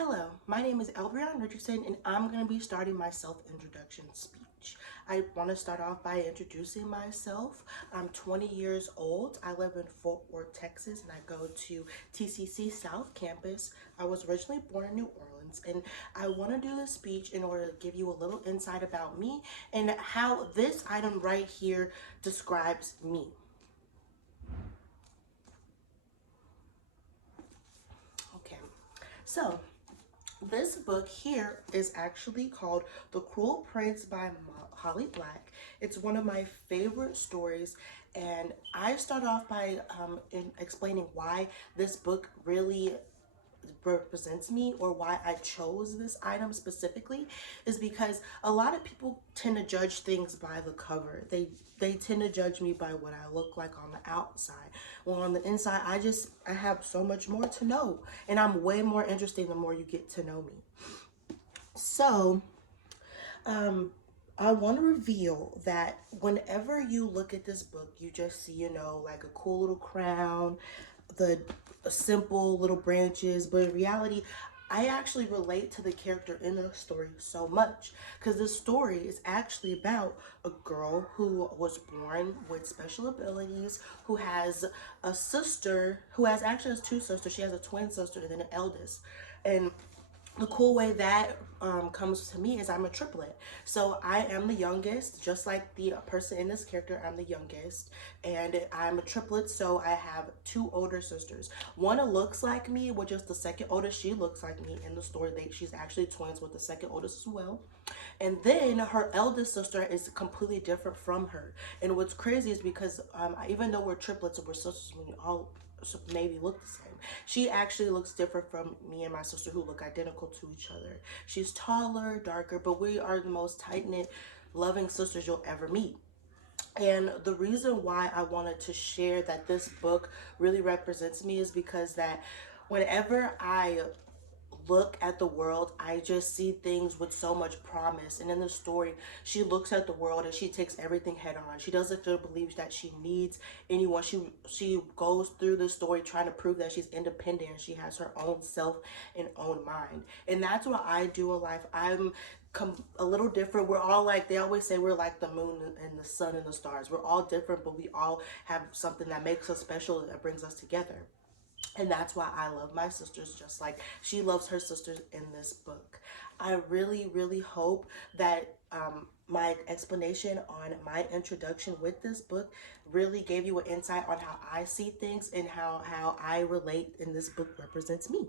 Hello, my name is Elbrian Richardson, and I'm going to be starting my self-introduction speech. I want to start off by introducing myself. I'm 20 years old. I live in Fort Worth, Texas, and I go to TCC South Campus. I was originally born in New Orleans, and I want to do this speech in order to give you a little insight about me and how this item right here describes me. Okay, so this book here is actually called The Cruel Prince by Holly Black. It's one of my favorite stories, and I start off by explaining why this book really represents me, or why I chose this item specifically, is because a lot of people tend to judge things by the cover. They tend to judge me by what I look like on the outside. Well, on the inside, I have so much more to know, and I'm way more interesting the more you get to know me. So, I want to reveal that whenever you look at this book, you just see, like a cool little crown, the simple little branches, but in reality, I actually relate to the character in the story so much, because this story is actually about a girl who was born with special abilities, who has a sister, who has actually has two sisters. She has a twin sister and then an eldest. And the cool way that comes to me is I'm a triplet. So I am the youngest, just like the person in this character. I'm the youngest, and I'm a triplet. So I have two older sisters. One looks like me, which is the second oldest. She looks like me in the story. She's actually twins with the second oldest as well. And then her eldest sister is completely different from her. And what's crazy is because even though we're triplets and we're sisters, we all maybe look the same, she actually looks different from me and my sister, who look identical to each other. She's taller, darker, but we are the most tight-knit, loving sisters you'll ever meet. And the reason why I wanted to share that this book really represents me is because that whenever I look at the world, I just see things with so much promise. And in the story, she looks at the world and she takes everything head on. She doesn't feel believe that she needs anyone. She goes through the story trying to prove that she's independent and she has her own self and own mind. And that's what I do in life. I'm a little different. We're all like, they always say we're like the moon and the sun and the stars. We're all different, but we all have something that makes us special, that brings us together. And that's why I love my sisters just like she loves her sisters in this book. I really, really hope that my explanation on my introduction with this book really gave you an insight on how I see things and how I relate, and this book represents me.